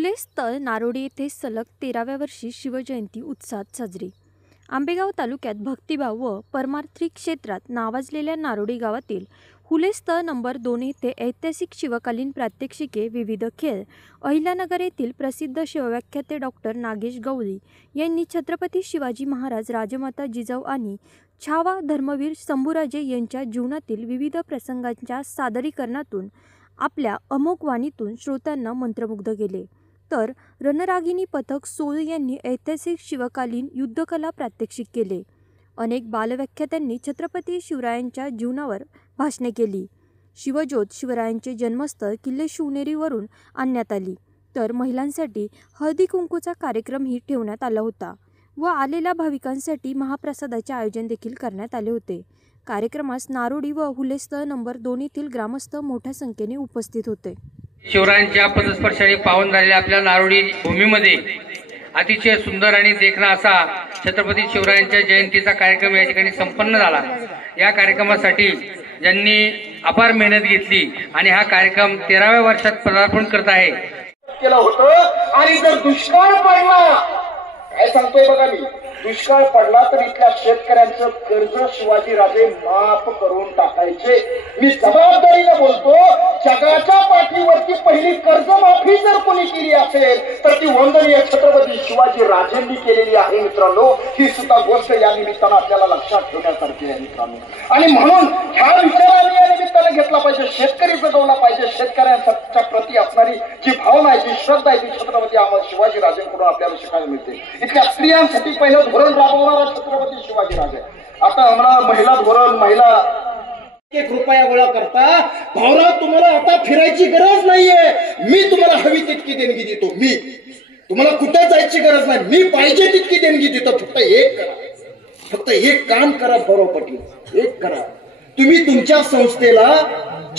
हुले स्थळ नारोडी येथे सलग 13व्या वर्षी शिवजयंती उत्साहात साजरी. आंबेगाव तालुक्यात भक्तिभाव व परमार्थी क्षेत्रात नावाजलेल्या नारोडी गावातील हुले स्थळ नंबर 2 येथे ऐतिहासिक शिवकालीन प्रात्यक्षिके, विविध खेळ, अहिल्यानगर येथील प्रसिद्ध शिवव्याख्याते डॉक्टर नागेश गवळी यांनी छत्रपती शिवाजी महाराज, राजमाता जिजाऊ आणि छावा धर्मवीर शंभूराजे यांच्या जीवनातील विविध प्रसंगांच्या सादरीकरणातून आपल्या अमोघ वाणीतून श्रोत्यांना मंत्रमुग्ध केले. तर रणरागिणी पथक सोळ यांनी ऐतिहासिक शिवकालीन युद्धकला प्रात्यक्षिक केले. अनेक बालव्याख्यात्यांनी छत्रपती शिवरायांच्या जीवनावर भाषणे केली. शिवज्योत शिवरायांचे जन्मस्थळ किल्ले शिवनेरीवरून आणण्यात आली. तर महिलांसाठी हळदी कुंकूचा कार्यक्रमही ठेवण्यात आला होता व आलेल्या भाविकांसाठी महाप्रसादाचे आयोजन देखील करण्यात आले होते. कार्यक्रमास नारोडी व हुले स्थळ नंबर 2 येथील ग्रामस्थ मोठ्या संख्येने उपस्थित होते. शिवरायांच्या पदस्पर्शाने पावन झालेल्या आपल्या नारोडी भूमीमध्ये अतिशय सुंदर आणि देखणा असा छत्रपती शिवरायांच्या जयंतीचा कार्यक्रम या ठिकाणी संपन्न झाला. या कार्यक्रमासाठी ज्यांनी अपार मेहनत घेतली आणि हा कार्यक्रम 13व्या वर्षात पदार्पण करत आहे केलं होतं. आणि जर दुष्काळ पडला, काय सांगतोय बघा मी, दुष्काळ पडला तर इथल्या शेतकऱ्यांचं कर्ज शिवाजीराजे माफ करून टाकायचे. मी जबाबदारीने बोलतो, जगाच्या पाठीवरती पहिली कर्जमाफी जर कोणी केली असेल तर ती वंदनीय छत्रपती शिवाजी राजेंनी केलेली आहे मित्रांनो. ही सुद्धा गोष्ट या निमित्तानं आपल्याला लक्षात ठेवण्यासारखी आहे मित्रांनो. आणि म्हणून ह्या विचाराने या निमित्तानं घेतला पाहिजे. शेतकरी जगवला पाहिजे. शेतकऱ्यांच्या प्रती असणारी जी भावना आहे, जी श्रद्धा आहे, ती छत्रपती शिवाजी राजेंकडून आपल्याला शिकायला मिळते. इथल्या स्त्रियांसाठी पहिलं धोरण राबवणारा छत्रपती शिवाजीराजे. आता आम्हाला महिला धोरण, महिला 1 रुपया गोळा करता. भाऊराव, तुम्हाला आता फिरायची गरज नाहीये. मी तुम्हाला हवी तितकी देणगी देतो. मी तुम्हाला कुठे जायची गरज नाही. मी पाहिजे तितकी देणगी देतो. फक्त एक करा, फक्त एक काम करा भाऊराव पाटील, एक करा. तुम्ही तुमच्या संस्थेला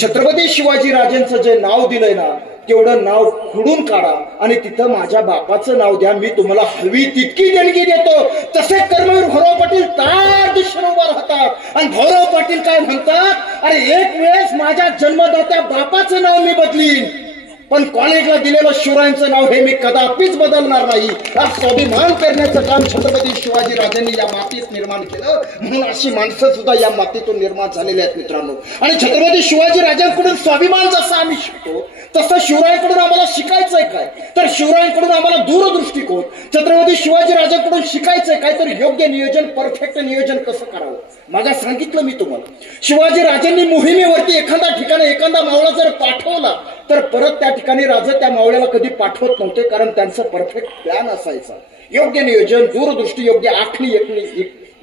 छत्रपती शिवाजीराजेंचं जे नाव दिलंय ना, तेवढं नाव खोडून काढा आणि तिथं माझ्या बापाचं नाव द्या. मी तुम्हाला हवी तितकी देणगी देतो. तसे कर्मवीर भाऊराव पाटील तार दिशेने उभा राहतात. आणि भाऊराव पाटील काय म्हणतात, अरे एक वेळेस माझ्या जन्मदात्या बापाचं नाव मी बदलीन, पण कॉलेजला दिलेलं शिवरायांचं नाव हे मी कदापिच बदलणार नाही. हा स्वाभिमान करण्याचं काम छत्रपती शिवाजीराजांनी या मातीत निर्माण केलं. म्हणून अशी माणसं सुद्धा या मातीतून निर्माण झालेली आहेत मित्रांनो. आणि छत्रपती शिवाजीराजांकडून स्वाभिमान जसा आम्ही शिकतो, तसं शिवरायांकडून आम्हाला शिकायचंय काय, तर शिवरायांकडून आम्हाला दूरदृष्टिकोन, छत्रपती शिवाजीराजांकडून शिकायचंय काय, तर योग्य नियोजन, परफेक्ट नियोजन कसं करावं. मागा सांगितलं मी तुम्हाला, शिवाजीराजांनी मोहिमेवरती एखाद्या ठिकाणी एखादा मावळा जर पाठवला तर परत त्या ठिकाणी राजा त्या मावळ्याला कधी पाठवत नव्हते, कारण त्यांचं परफेक्ट प्लॅन असायचा. योग्य नियोजन, दूरदृष्टी, योग्य आखणी,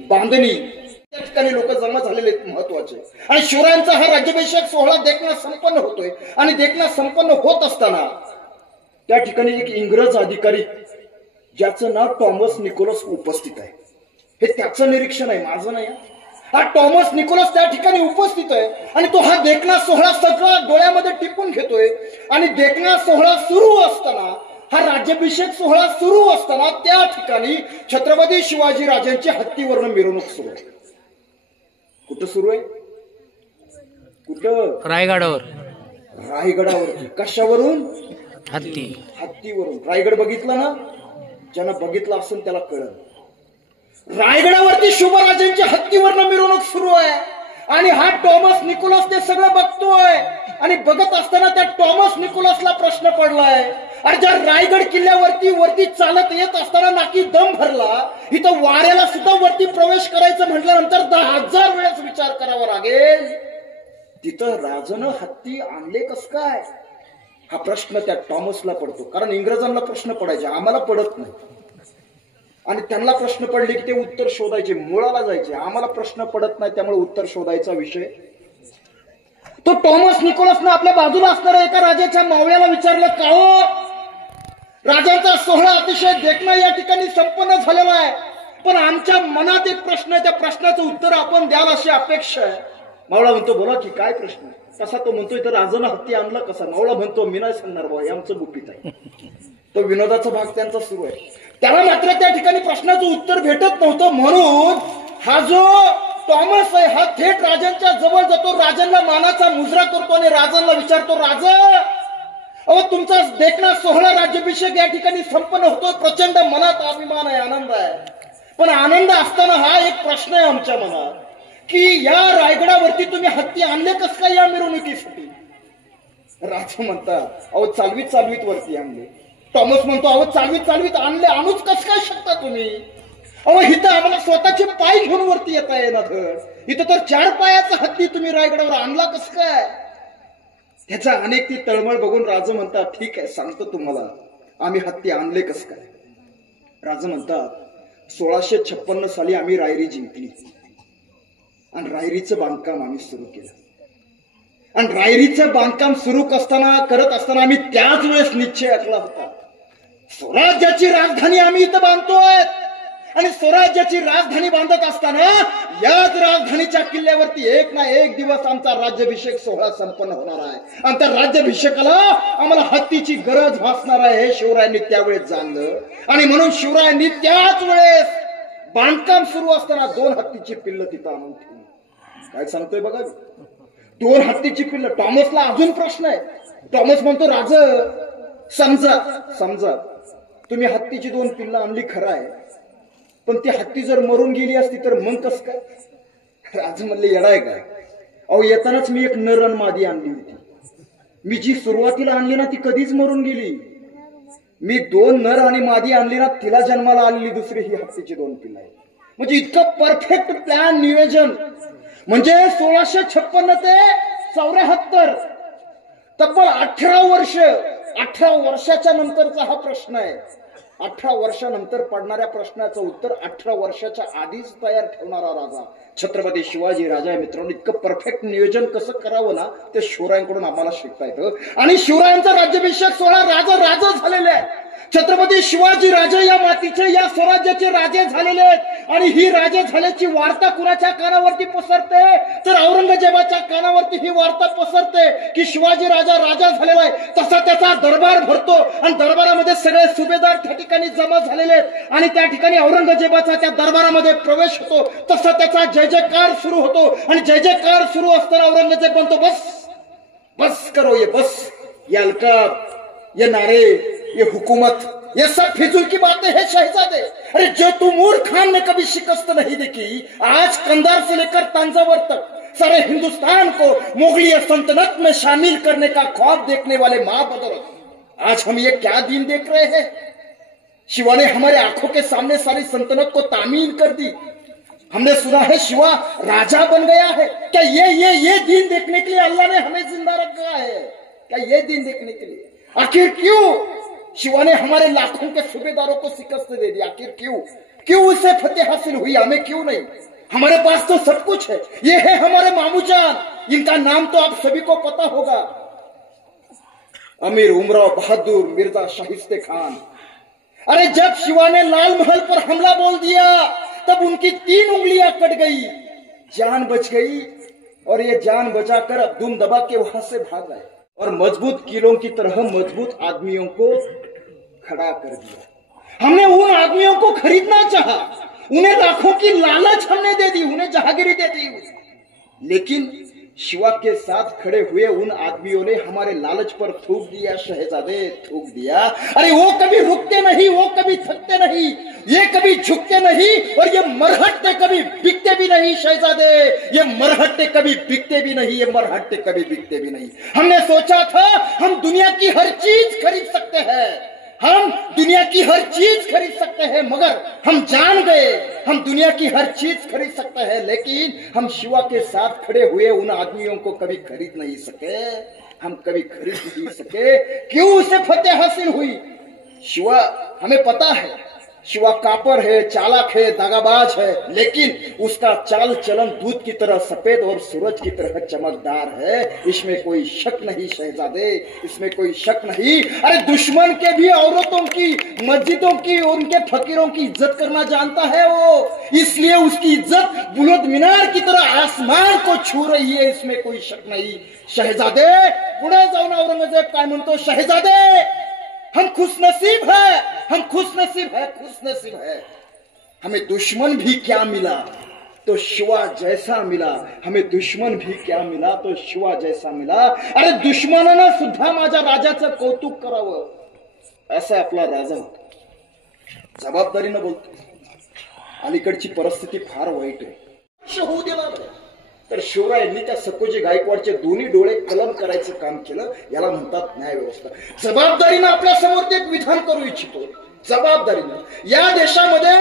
बांधणी, त्या ठिकाणी लोक जमा झालेले महत्वाचे. आणि शिवरायांचा हा राज्याभिषेक सोहळा देखणा संपन्न होतोय. आणि देखणा संपन्न होत असताना त्या ठिकाणी एक इंग्रज अधिकारी ज्याचं नाव टॉमस निकोलस उपस्थित आहे. हे त्याचं निरीक्षण आहे, माझं नाही. हा टॉमस निकोलस त्या ठिकाणी उपस्थित आहे आणि तो हा देखणा सोहळा सगळा डोळ्यामध्ये टिपून घेतोय. आणि देखणा सोहळा सुरू असताना, हा राज्याभिषेक सोहळा सुरू असताना त्या ठिकाणी छत्रपती शिवाजीराजांची हत्तीवरून मिरवणूक सुरू आहे. कुठं सुरू आहे? कुठं? रायगडावर. रायगडावरती. कशावरून? हत्तीवरून. रायगड बघितला ना? ज्यांना बघितला असेल त्याला कळलं. रायगडावरती शिवराजांच्या हत्तीवरनं मिरवणूक सुरू आहे. आणि हा टॉमस निकोलस ते सगळं बघतोय. आणि बघत असताना त्या टॉमस निकोलसला प्रश्न पडलाय, अरे ज्या रायगड किल्ल्यावरती वरती चालत येत असताना नाकी दम भरला, इथं वाऱ्याला सुद्धा वरती प्रवेश करायचं म्हटल्यानंतर 10,000 वेळेस विचार करावा लागेल. तिथं राजानं हत्ती आणले कस काय, हा प्रश्न त्या टॉमसला पडतो. कारण इंग्रजांना प्रश्न पडायचे, आम्हाला पडत नाही. आणि त्यांना प्रश्न पडले की ते उत्तर शोधायचे, मुळाला जायचे. आम्हाला प्रश्न पडत नाही, त्यामुळे उत्तर शोधायचा विषय. तो टॉमस निकोलसनं आपल्या बाजूला असणाऱ्या एका राजाच्या मावळ्याला विचारलं, का हो, राजांचा सोहळा अतिशय देखणा या ठिकाणी संपन्न झालेला आहे, पण आमच्या मनात एक प्रश्न आहे, त्या प्रश्नाचं उत्तर आपण द्याल अशी अपेक्षा आहे. मावळा म्हणतो, बोला की काय प्रश्न. कसा तो म्हणतो, इथं राजानं हत्ती आणला कसा. मावळा म्हणतो, मी नाही सांगणार बाबा, हे आमचं गुपित आहे. तो विनोदाचा भाग त्यांचा सुरू आहे. त्याला मात्र त्या ठिकाणी प्रश्नाचं उत्तर भेटत नव्हतं. म्हणून हा जो टॉमस आहे हा थेट राजांच्या जवळ जातो, राजांना मानाचा मुजरा करतो आणि राजांना विचारतो, राजा अहो तुमचा देखणा सोहळा राज्याभिषेक या ठिकाणी संपन्न होतो. प्रचंड मनात अभिमान आहे, आनंद आहे. पण आनंद असताना हा एक प्रश्न आहे आमच्या मनात की या रायगडावरती तुम्ही हत्ती आणले कस काय या मिरवणुकीसाठी? राजा म्हणतात अहो चालवीत वरती आणले. टॉमस म्हणतो अहो चालवीत आणले, आणूच कस काय शकता तुम्ही? अहो इथं आम्हाला स्वतःचे पाय घेऊन वरती येता येणार धड, इथं तर 4 पायाचा हत्ती तुम्ही रायगडावर आणला कस काय? ह्याचा अनेक ती तळमळ बघून राजा म्हणतात ठीक आहे सांगतो तुम्हाला आम्ही हत्ती आणले कस काय. राजा म्हणतात 1656 साली आम्ही रायरी जिंकली आणि रायरीचं बांधकाम आम्ही सुरू केलं. आणि रायरीचं बांधकाम सुरू करत असताना आम्ही त्याच वेळेस निश्चय आखला होता स्वराज्याची राजधानी आम्ही इथं बांधतोय. आणि स्वराज्याची राजधानी बांधत असताना याच राजधानीच्या किल्ल्यावरती एक ना एक दिवस आमचा राज्याभिषेक सोहळा संपन्न होणार आहे. आणि त्या राज्याभिषेकाला आम्हाला हत्तीची गरज भासणार आहे हे शिवरायांनी त्यावेळेस जाणलं. आणि म्हणून शिवरायांनी त्याच वेळेस बांधकाम सुरू असताना 2 हत्तीची पिल्ल तिथं आणून ठेवली. काय सांगतोय बघा, 2 हत्तीची पिल्ल. टॉमसला अजून प्रश्न आहे. टॉमस म्हणतो राजा समजा तुम्ही हत्तीची 2 पिल्ल आणली खरं आहे, पण ती हत्ती जर मरून गेली असती तर मग कस काय? राजा म्हणले येडा आहे काय? अहो येतानाच मी एक नर आणि मादी आणली होती. मी जी सुरुवातीला आणली ना ती कधीच मरून गेली. मी 2 नर आणि मादी आणली ना तिला जन्माला आलेली दुसरी ही हत्तीची 2 पिल्लं आहेत. म्हणजे इतकं परफेक्ट प्लॅन नियोजन. म्हणजे 1656 ते 74 तब्बल 18 वर्ष. 18 वर्षाच्या नंतरचा हा प्रश्न आहे. 18 वर्षानंतर पडणाऱ्या प्रश्नाचं उत्तर 18 वर्षाच्या आधीच तयार ठेवणारा राजा छत्रपती शिवाजी राजा. मित्रांनो इतकं परफेक्ट नियोजन कसं करावं ना ते शिवरायांकडून आम्हाला शिकता येतं. आणि शिवरायांचा राज्याभिषेक सोहळा राजा झालेले आहे. छत्रपती शिवाजी राजे या मातीचे या स्वराज्याचे राजे झालेले आहेत. आणि ही राजे झाल्याची वार्ता कुणाच्या कानावरती पसरते तर औरंगजेबाच्या कानावरती ही वार्ता पसरते की शिवाजी राजा झालेला आहे. तसा त्याचा दरबार भरतो आणि दरबारामध्ये सगळे सुभेदार त्या ठिकाणी जमा झालेले आहेत. आणि त्या ठिकाणी औरंगजेबाचा त्या दरबारामध्ये प्रवेश होतो. तसा त्याचा जय जयकार सुरू होतो. आणि जय जयकार सुरू असताना औरंगजेब म्हणतो बस करो ये बस, ये अलकाब, ये नारे, ये हुकूमत, ये सब फिजूल की बातें हैं शहजादे. अरे जो तैमूर खान ने कभी शिकस्त नहीं देखी, आज कंधार से लेकर तंजावर तक सारे हिंदुस्तान को मुगलिया सल्तनत में शामिल करने का ख्वाब देखने वाले महाबदर, आज हम ये क्या दिन देख रहे हैं? शिवा ने हमारे आंखों के सामने सारी सल्तनत को तामील कर दी. हमने सुना है शिवा राजा बन गया है. क्या ये दिन देखने के लिए अल्लाह ने हमें जिंदा रखा है? क्या ये दिन देखने के लिए? आखिर क्यों शिवा ने हमारे लाखों के सूबेदारों को शिकस्त दे दी? आखिर क्यों उसे फतेह हासिल हुई, हमें क्यों नहीं? हमारे पास तो सब कुछ है. ये है हमारे मामूजान, इनका नाम तो आप सभी को पता होगा. अमीर उमराव बहादुर मिर्जा शाहिस्ते खान. अरे जब शिवा ने लाल महल पर हमला बोल दिया तब उनकी 3 उंगलियां कट गई, जान बच गई. और ये जान बचाकर दुम दबा के वहां से भाग गए और मजबूत किलों की तरह मजबूत आदमियों को खड़ा कर दिया. हमने उन आदमियों को खरीदना चाहा, उन्हें लाखों की लालच हमने दे दी, उन्हें जहागिरी दे दी. लेकिन शिवा के साथ खड़े हुए उन आदमियों ने हमारे लालच पर थूक दिया शहजादे, थूक दिया. अरे वो कभी रुकते नहीं, वो कभी थकते नहीं, ये कभी झुकते नहीं और ये मरहट्टे कभी बिकते भी नहीं शहजादे. ये मरहट्टे कभी बिकते भी नहीं, ये मरहट्टे कभी बिकते भी नहीं. हमने सोचा था हम दुनिया की हर चीज खरीद सकते हैं, हम दुनिया की हर चीज खरीद सकते हैं, मगर हम जान गए हम दुनिया की हर चीज खरीद सकते हैं लेकिन हम शिवा के साथ खड़े हुए उन आदमियों को कभी खरीद नहीं सके. हम कभी खरीद नहीं सके. क्यों उसे फतेह हासिल हुई? शिवा हमें पता है शिवा कापर है, चालाक है, दागाबाज है, लेकिन उसका चाल चलन दूध की तरह सफेद और सूरज की तरह चमकदार है. इसमें कोई शक नहीं शहजादे, इसमें कोई शक नहीं. अरे दुश्मन के भी औरतों की, मस्जिदों की, उनके फकीरों की इज्जत करना जानता है वो, इसलिए उसकी इज्जत बुलंद मीनार की तरह आसमान को छू रही है. इसमें कोई शक नहीं शहजादे. पुढे जाऊन औरंगजेब काय म्हणतो, शहजादे हम खुशनसीब है, हम खुशनसीब है. हमें दुश्मन भी क्या मिला तो शिवा जैसा मिला, हमें दुश्मन भी क्या मिला, तो शिवा जैसा मिला. अरे दुश्मनानं सुद्धा माझ्या राजाचं कौतुक करावं, असा आपला राजा होता. जबाबदारीनं बोलतो. अलीकडची परिस्थिती फार वाईट आहे. होऊ दिला तर शिवरायांनी त्या सकोजी गायकवाडचे दोन्ही डोळे कलम करायचं काम केलं. याला म्हणतात न्याय व्यवस्था. जबाबदारीनं आपल्या समोर ते एक विधान करू इच्छितो. जबाबदारीनं या देशामध्ये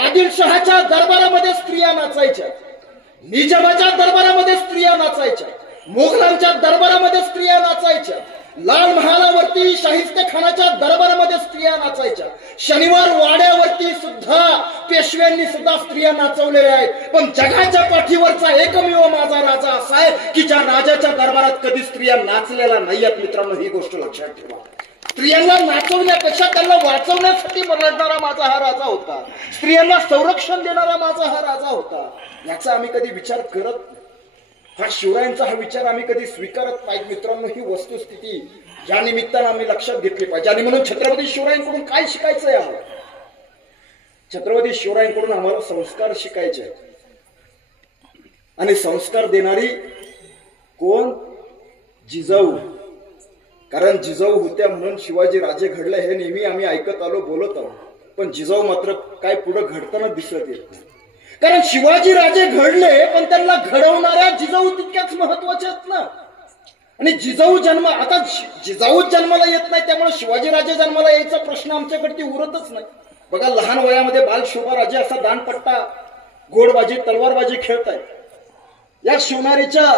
आदिलशहाच्या दरबारामध्ये स्त्रिया नाचायच्या, निजामाच्या दरबारामध्ये स्त्रिया नाचायच्या, मोगलांच्या दरबारामध्ये स्त्रिया नाचायच्या, लाल महालावरती शाहिस्ते खानाच्या दरबारामध्ये स्त्रिया नाचायच्या, शनिवार वाड्यावरती सुद्धा पेशव्यांनी सुद्धा स्त्रिया नाचवलेल्या आहेत. पण जगाच्या पाठीवरचा एकमेव माझा राजा असा आहे की ज्या राजाच्या दरबारात कधी स्त्रिया नाचलेल्या नाहीयेत. मित्रांनो, ही गोष्ट लक्षात ठेवा. स्त्रियांना नाचवण्यापेक्षा त्यांना वाचवण्यासाठी लढणारा माझा हा राजा होता. स्त्रियांना संरक्षण देणारा माझा हा राजा होता. याचा आम्ही कधी विचार करत नाही. हा शिवरायांचा हा विचार आम्ही कधी स्वीकारत नाही. मित्रांनो, ही वस्तुस्थिती ज्या निमित्तानं आम्ही लक्षात घेतली पाहिजे. आणि म्हणून छत्रपती शिवरायांकडून काय शिकायचं आहे आम्हाला? छत्रपती शिवरायांकडून आम्हाला संस्कार शिकायचे आहेत. आणि संस्कार देणारी कोण? जिजाऊ. कारण जिजाऊ होत्या म्हणून शिवाजी राजे घडले हे नेहमी आम्ही ऐकत आलो, बोलत आलो. पण जिजाऊ मात्र काय पुढे घडताना दिसत येत नाही. कारण शिवाजी राजे घडले पण त्यांना घडवणाऱ्या जिजाऊ तितक्याच महत्वाच्या आहेत ना. आणि जिजाऊ आता जिजाऊ जन्माला येत नाही, त्यामुळे शिवाजी राजे जन्माला यायचा प्रश्न आमच्याकडे उरतच नाही. बघा, लहान वयामध्ये बाल शोभाराजे असा दानपट्टा, घोडबाजी, तलवारबाजी खेळतायत. या शिवनेरीच्या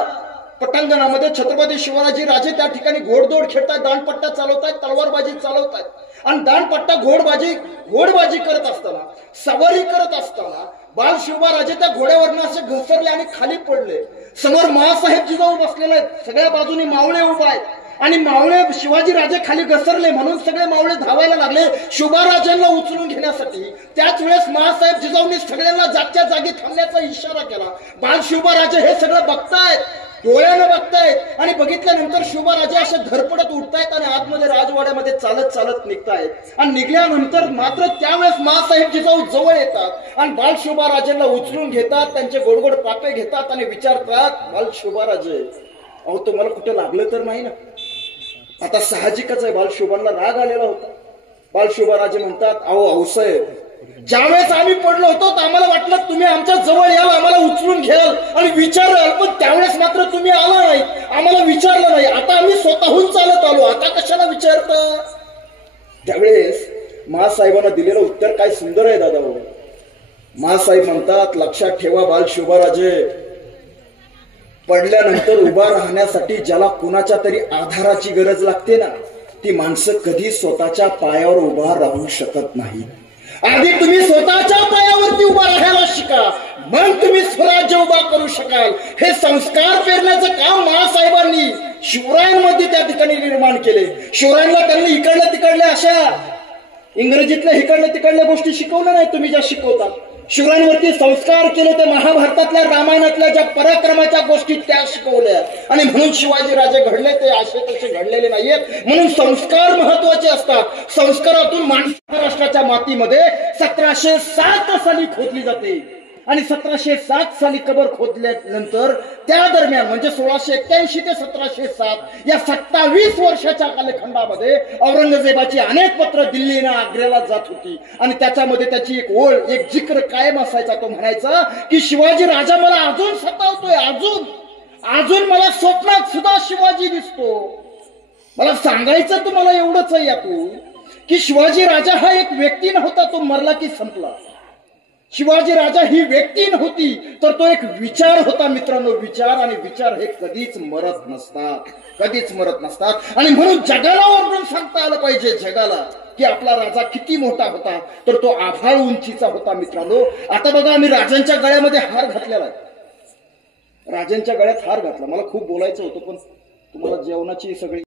पटांगणामध्ये छत्रपती शिवाजी राजे त्या ठिकाणी घोडदौड खेळतायत, दानपट्टा चालवतायत, तलवारबाजी चालवतायत. आणि दानपट्टा घोडबाजी करत असताना, सवारी करत असताना बाल शिवराजे त्या घोड्यावरनं असे घसरले आणि खाली पडले. समोर माँसाहेब जिजाऊ बसलेले आहेत, सगळ्या बाजूनी मावळे उभा आहेत. आणि मावळे शिवाजी राजे खाली घसरले म्हणून सगळे मावळे धावायला लागले शिवराजांना उचलून घेण्यासाठी. त्याच वेळेस माँसाहेब जिजाऊंनी सगळ्यांना जागच्या जागी थांबण्याचा इशारा केला. बाल शिवराजे हे सगळं बघतायत, डोळ्यानं बघतायत. आणि बघितल्यानंतर शिवराजे असे धडपडत उठतायत आणि आतमध्ये राजवाड्यामध्ये चालत चालत निघतायत. आणि निघल्यानंतर मात्र त्यावेळेस माँसाहेब जिजाऊ जवळ येतात आणि बाल शिवराजेंना उचलून घेतात, त्यांचे गोडगोड पापे घेतात आणि विचारतात, बाल शिवराजे, अहो तुम्हाला कुठे लागलं तर नाही ना? आता साहजिकच आहे, बाल शिवबांना राग आलेला होता. बाल शिवराजे म्हणतात, अहो औसाहेब, ज्यावेळेस आम्ही पडलो होतो तर आम्हाला वाटलं तुम्ही आमच्या जवळ याल, आम्हाला उचलून घ्याल आणि विचाराल, पण त्यावेळेस मात्र तुम्ही आला नाही, आम्हाला विचारलं नाही. आता आम्ही स्वतःहून चालत आलो, आता कशाला विचारता? त्यावेळेस महासाहेबांना दिलेलं उत्तर काय सुंदर आहे दादा. महासाहेब म्हणतात, लक्षात ठेवा बाल शिवराजे, पडल्यानंतर उभा राहण्यासाठी ज्याला कुणाच्या तरी आधाराची गरज लागते ना, ती माणसं कधी स्वतःच्या पायावर उभा राहू शकत नाही. आधी तुम्ही स्वतःच्या पायावरती उभा राहायला शिका, मग तुम्ही स्वराज्य उभा करू शकाल. हे संस्कार पेरण्याचं काम महासाहेबांनी शिवरायांमध्ये त्या ठिकाणी निर्माण केले. शिवरायांना त्यांनी इकडल्या तिकडल्या अशा इंग्रजीतल्या इकडल्या तिकडल्या गोष्टी शिकवल्या नाही तुम्ही ज्या शिकवता. शिवरायांवरती संस्कार केले, ते महाभारतातल्या रामायणातल्या ज्या पराक्रमाच्या गोष्टी त्या शिकवल्या. आणि म्हणून शिवाजी राजे घडले ते असे तसे घडलेले नाहीयेत. म्हणून संस्कार महत्वाचे असतात. संस्कारातून महाराष्ट्राच्या मातीमध्ये 1707 साली खोदली जाते आणि 1707 साली कबर खोदल्यानंतर त्या दरम्यान म्हणजे 1681 ते 1707 या 27 वर्षाच्या कालखंडामध्ये औरंगजेबाची अनेक पत्र दिल्लीनं आग्र्याला जात होती. आणि त्याच्यामध्ये त्याची एक ओळ, एक जिक्र कायम असायचा. तो म्हणायचा की शिवाजी राजा मला अजून सतावतोय, अजून मला स्वप्नात सुद्धा शिवाजी दिसतो. मला सांगायचं तुम्हाला एवढंच आहे यातून की शिवाजी राजा हा एक व्यक्ती नव्हता, तो मरला की संपला. शिवाजी राजा ही व्यक्ती नव्हती, तर तो एक विचार होता. मित्रांनो, विचार आणि विचार हे कधीच मरत नसतात, कधीच मरत नसतात. आणि म्हणून जगाला ओरडून सांगता आलं पाहिजे, जगाला, की आपला राजा किती मोठा होता, तर तो आभाळ उंचीचा होता. मित्रांनो, आता बघा, आम्ही राजांच्या गळ्यामध्ये हार घातलेला आहे. राजांच्या गळ्यात हार घातला. मला खूप बोलायचं होतं पण तुम्हाला जेवणाची सगळी